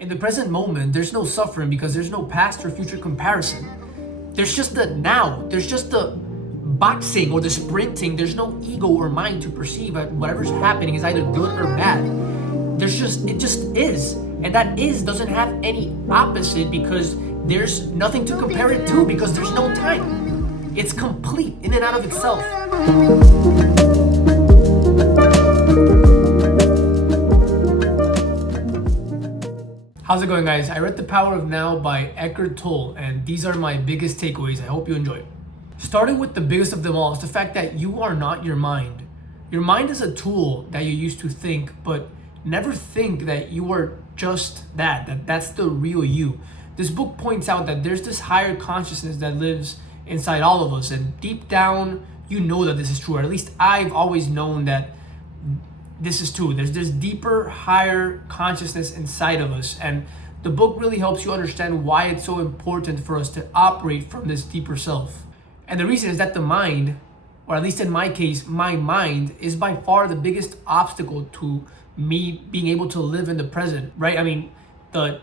In the present moment, there's no suffering because there's no past or future comparison. There's just the now. There's just the boxing or the sprinting. There's no ego or mind to perceive that whatever's happening is either good or bad. It just is. And that is doesn't have any opposite because there's nothing to compare it to because there's no time. It's complete in and out of itself. How's it going, guys? I read The Power of Now by Eckhart Tolle, and these are my biggest takeaways. I hope you enjoy it. Starting with the biggest of them all is the fact that you are not your mind. Your mind is a tool that you use to think, but never think that you are just that's the real you. This book points out that there's this higher consciousness that lives inside all of us, and deep down, you know that this is true, or at least I've always known that this is true. There's this deeper, higher consciousness inside of us, and the book really helps you understand why it's so important for us to operate from this deeper self. And the reason is that the mind, or at least in my case, my mind, is by far the biggest obstacle to me being able to live in the present, right? I mean, the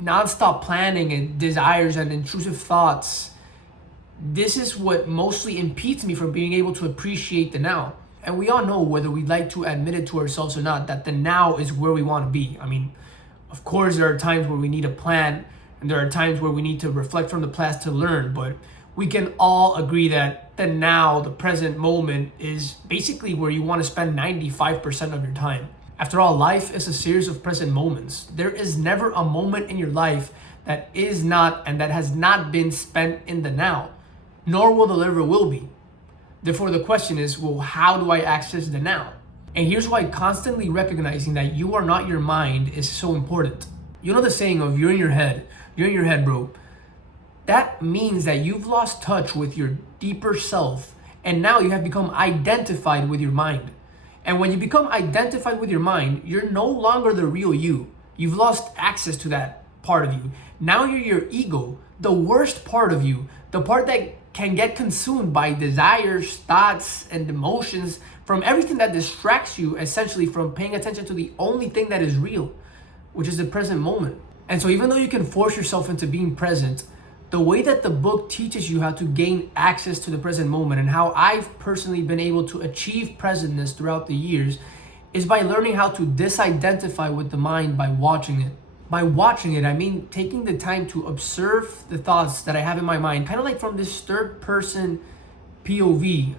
nonstop planning and desires and intrusive thoughts, this is what mostly impedes me from being able to appreciate the now. And we all know, whether we'd like to admit it to ourselves or not, that the now is where we want to be. I mean, of course, there are times where we need a plan, and there are times where we need to reflect from the past to learn, but we can all agree that the now, the present moment, is basically where you want to spend 95% of your time. After all, life is a series of present moments. There is never a moment in your life that is not and that has not been spent in the now, nor will there ever will be. Therefore, the question is, well, how do I access the now? And here's why constantly recognizing that you are not your mind is so important. You know the saying of you're in your head, bro. That means that you've lost touch with your deeper self, and now you have become identified with your mind. And when you become identified with your mind, you're no longer the real you. You've lost access to that part of you. Now you're your ego, the worst part of you, the part that can get consumed by desires, thoughts, and emotions, from everything that distracts you, essentially from paying attention to the only thing that is real, which is the present moment. And so even though you can force yourself into being present, the way that the book teaches you how to gain access to the present moment, and how I've personally been able to achieve presentness throughout the years, is by learning how to disidentify with the mind by watching it. By watching it, I mean taking the time to observe the thoughts that I have in my mind, kind of like from this third person POV.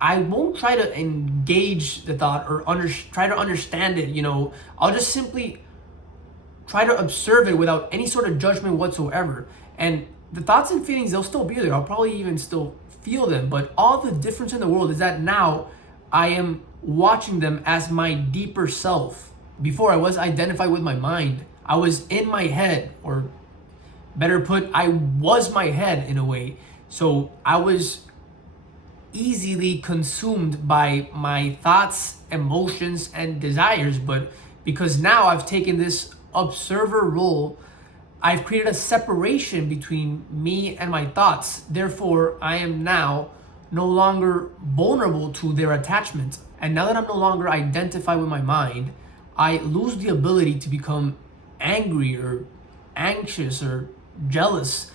I won't try to engage the thought or try to understand it, I'll just simply try to observe it without any sort of judgment whatsoever. And the thoughts and feelings, they'll still be there. I'll probably even still feel them. But all the difference in the world is that now I am watching them as my deeper self. Before, I was identified with my mind. I was in my head, or better put, I was my head in a way. So I was easily consumed by my thoughts, emotions, and desires. But because now I've taken this observer role, I've created a separation between me and my thoughts. Therefore, I am now no longer vulnerable to their attachment. And now that I'm no longer identified with my mind, I lose the ability to become angry or anxious or jealous.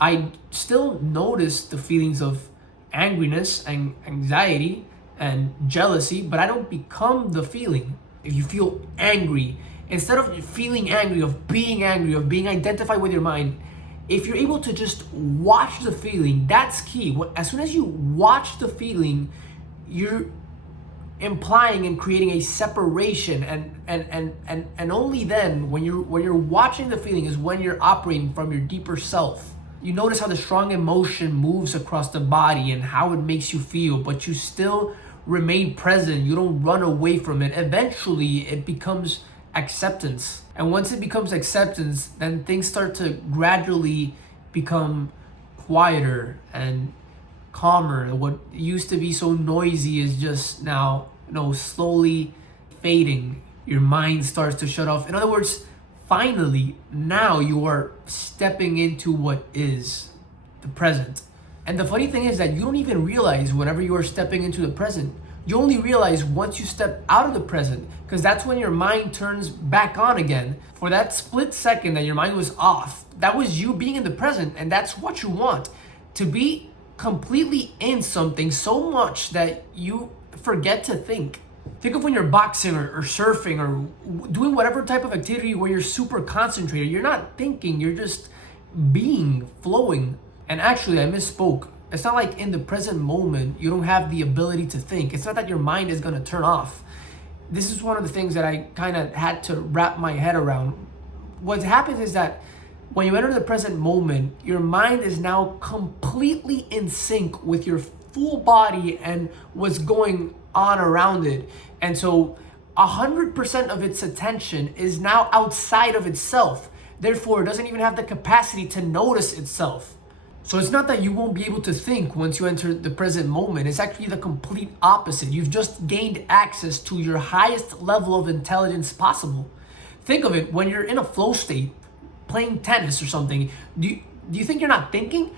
I still notice the feelings of angriness and anxiety and jealousy, but I don't become the feeling. If you feel angry, instead of feeling angry, of being identified with your mind, if you're able to just watch the feeling, that's key. As soon as you watch the feeling, you're implying and creating a separation, and only then, when you're watching the feeling, is when you're operating from your deeper self. You notice how the strong emotion moves across the body and how it makes you feel, but you still remain present. You don't run away from it. Eventually, it becomes acceptance. And once it becomes acceptance, then things start to gradually become quieter and calmer. What used to be so noisy is just now, slowly fading. Your mind starts to shut off. In other words, finally, now you are stepping into what is the present. And the funny thing is that you don't even realize whenever you are stepping into the present, You only realize once you step out of the present, because that's when your mind turns back on again. For that split second that your mind was off, that was you being in the present, and that's what you want. To be completely in something so much that you forget to think. Think of when you're boxing or surfing or doing whatever type of activity where you're super concentrated. You're not thinking, you're just being, flowing. And actually, I misspoke. It's not like in the present moment, you don't have the ability to think. It's not that your mind is gonna turn off. This is one of the things that I kind of had to wrap my head around. What happens is that when you enter the present moment, your mind is now completely in sync with your full body and what's going on around it. And so 100% of its attention is now outside of itself. Therefore, it doesn't even have the capacity to notice itself. So it's not that you won't be able to think once you enter the present moment. It's actually the complete opposite. You've just gained access to your highest level of intelligence possible. Think of it, when you're in a flow state, playing tennis or something, do you think you're not thinking?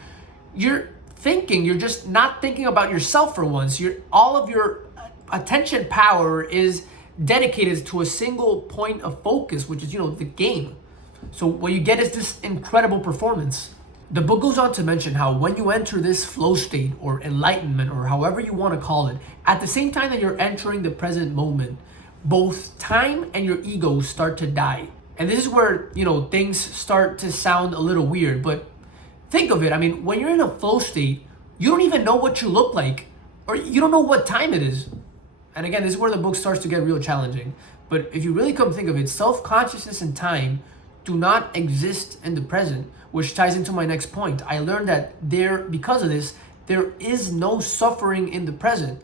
You're thinking, you're just not thinking about yourself for once. All of your attention power is dedicated to a single point of focus, which is, the game. So what you get is this incredible performance. The book goes on to mention how when you enter this flow state or enlightenment or however you want to call it, at the same time that you're entering the present moment, both time and your ego start to die. And this is where, things start to sound a little weird, but think of it. I mean, when you're in a flow state, you don't even know what you look like, or you don't know what time it is. And again, this is where the book starts to get real challenging. But if you really come think of it, self-consciousness and time do not exist in the present, which ties into my next point. I learned that because of this, there is no suffering in the present.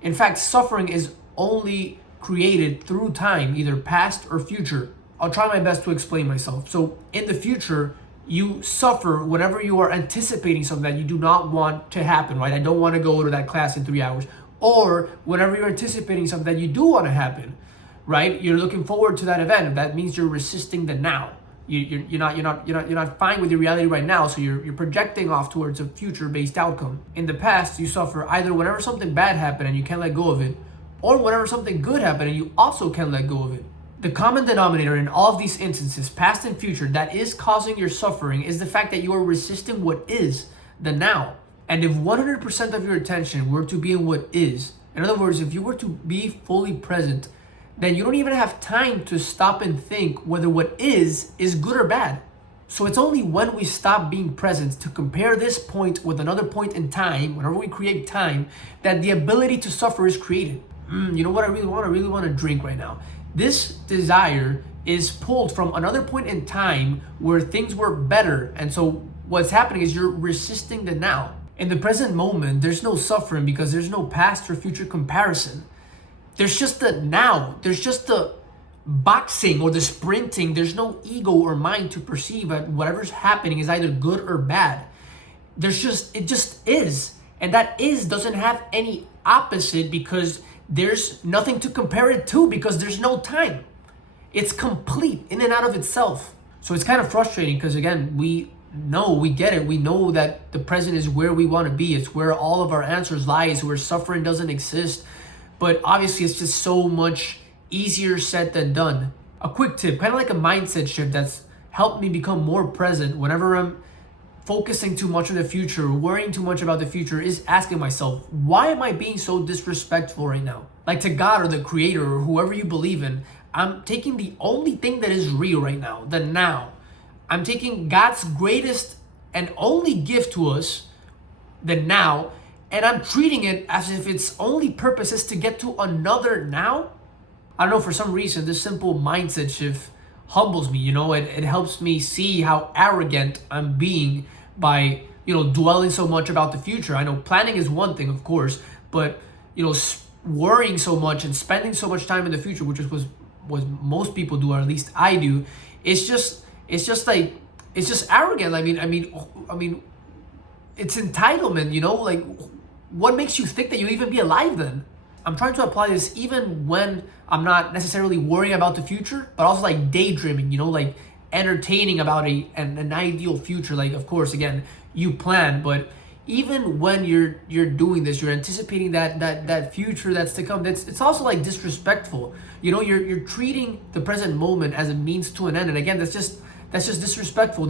In fact, suffering is only created through time, either past or future. I'll try my best to explain myself. So in the future, you suffer whenever you are anticipating something that you do not want to happen, right? I don't want to go to that class in 3 hours. Or whenever you're anticipating something that you do want to happen, right? You're looking forward to that event. That means you're resisting the now. You're not fine with your reality right now, so you're projecting off towards a future-based outcome. In the past, you suffer either whenever something bad happened and you can't let go of it, or whenever something good happened and you also can't let go of it. The common denominator in all of these instances, past and future, that is causing your suffering is the fact that you are resisting what is, the now. And if 100% of your attention were to be in what is, in other words, if you were to be fully present, then you don't even have time to stop and think whether what is good or bad. So it's only when we stop being present to compare this point with another point in time, whenever we create time, that the ability to suffer is created. You know what I really want? I really want to drink right now. This desire is pulled from another point in time where things were better. And so what's happening is you're resisting the now. In the present moment, there's no suffering because there's no past or future comparison. There's just the now. There's just the boxing or the sprinting. There's no ego or mind to perceive that whatever's happening is either good or bad. It just is. And that is doesn't have any opposite because there's nothing to compare it to because there's no time. It's complete in and out of itself. So it's kind of frustrating because again, we get it. We know that the present is where we want to be. It's where all of our answers lies, where suffering doesn't exist. But obviously it's just so much easier said than done. A quick tip, kind of like a mindset shift that's helped me become more present whenever I'm focusing too much on the future, worrying too much about the future, is asking myself, why am I being so disrespectful right now? Like to God or the creator or whoever you believe in, I'm taking the only thing that is real right now, the now. I'm taking God's greatest and only gift to us, the now, and I'm treating it as if its only purpose is to get to another now. I don't know, for some reason, this simple mindset shift humbles me, it helps me see how arrogant I'm being by, dwelling so much about the future. I know planning is one thing, of course, but, worrying so much and spending so much time in the future, which is what most people do, or at least I do, it's just arrogant. I mean, it's entitlement, like what makes you think that you even be alive then? I'm trying to apply this even when I'm not necessarily worrying about the future, but also like daydreaming, like entertaining about an ideal future. Like, of course, again, you plan, but even when you're doing this, you're anticipating that future that's to come. It's also like disrespectful. You're treating the present moment as a means to an end, and again, that's just disrespectful.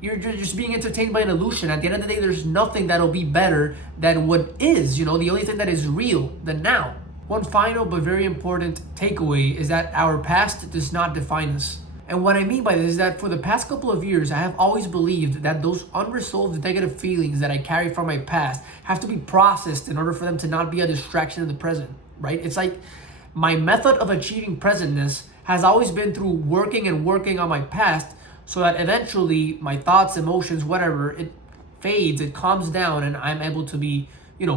You're just being entertained by an illusion. At the end of the day, there's nothing that'll be better than what is. The only thing that is real, the now. One final but very important takeaway is that our past does not define us. And what I mean by this is that for the past couple of years, I have always believed that those unresolved negative feelings that I carry from my past have to be processed in order for them to not be a distraction in the present, right? It's like my method of achieving presentness has always been through working and working on my past, so that eventually my thoughts, emotions, whatever, it fades, it calms down, and I'm able to be,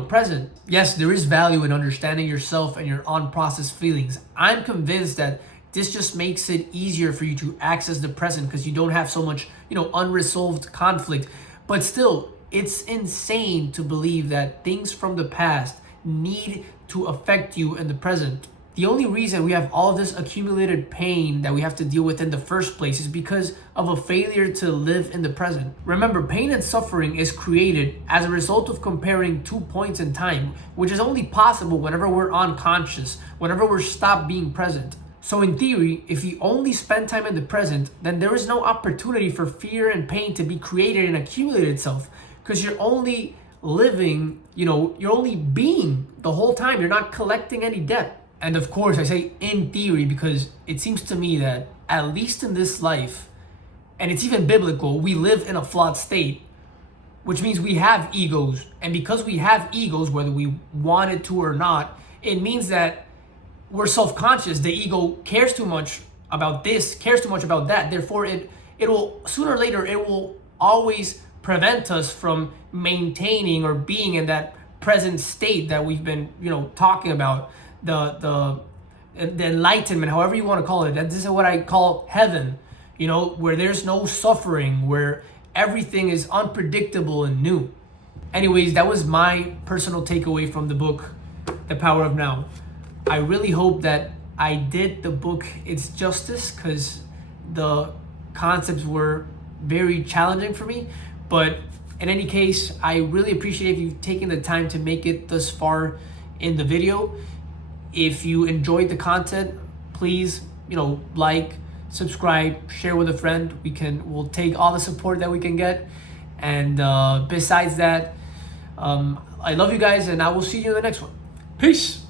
present. Yes, there is value in understanding yourself and your unprocessed feelings. I'm convinced that this just makes it easier for you to access the present because you don't have so much, unresolved conflict. But still, it's insane to believe that things from the past need to affect you in the present. The only reason we have all of this accumulated pain that we have to deal with in the first place is because of a failure to live in the present. Remember, pain and suffering is created as a result of comparing 2 points in time, which is only possible whenever we're unconscious, whenever we're stopped being present. So in theory, if you only spend time in the present, then there is no opportunity for fear and pain to be created and accumulate itself, because you're only living, you're only being the whole time. You're not collecting any debt. And of course, I say in theory because it seems to me that at least in this life, and it's even biblical, we live in a flawed state, which means we have egos. And because we have egos, whether we want it to or not, it means that we're self-conscious. The ego cares too much about this, cares too much about that. Therefore, it will sooner or later, it will always prevent us from maintaining or being in that present state that we've been, talking about. The enlightenment, however you want to call it. This is what I call heaven, where there's no suffering, where everything is unpredictable and new. Anyways, that was my personal takeaway from the book, The Power of Now. I really hope that I did the book its justice, because the concepts were very challenging for me. But in any case, I really appreciate if you've taken the time to make it thus far in the video. If you enjoyed the content, please, like, subscribe, share with a friend. We'll take all the support that we can get. And besides that, I love you guys, and I will see you in the next one. Peace.